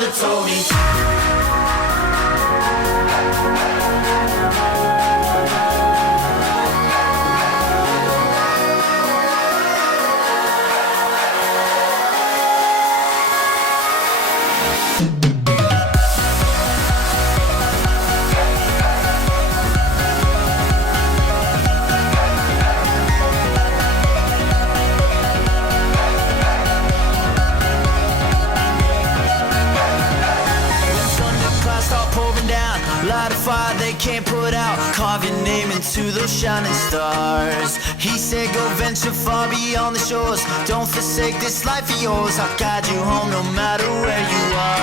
father told me. Light a fire they can't put out. Carve your name into those shining stars. He said go venture far beyond the shores. Don't forsake this life of yours. I'll guide you home no matter where you are.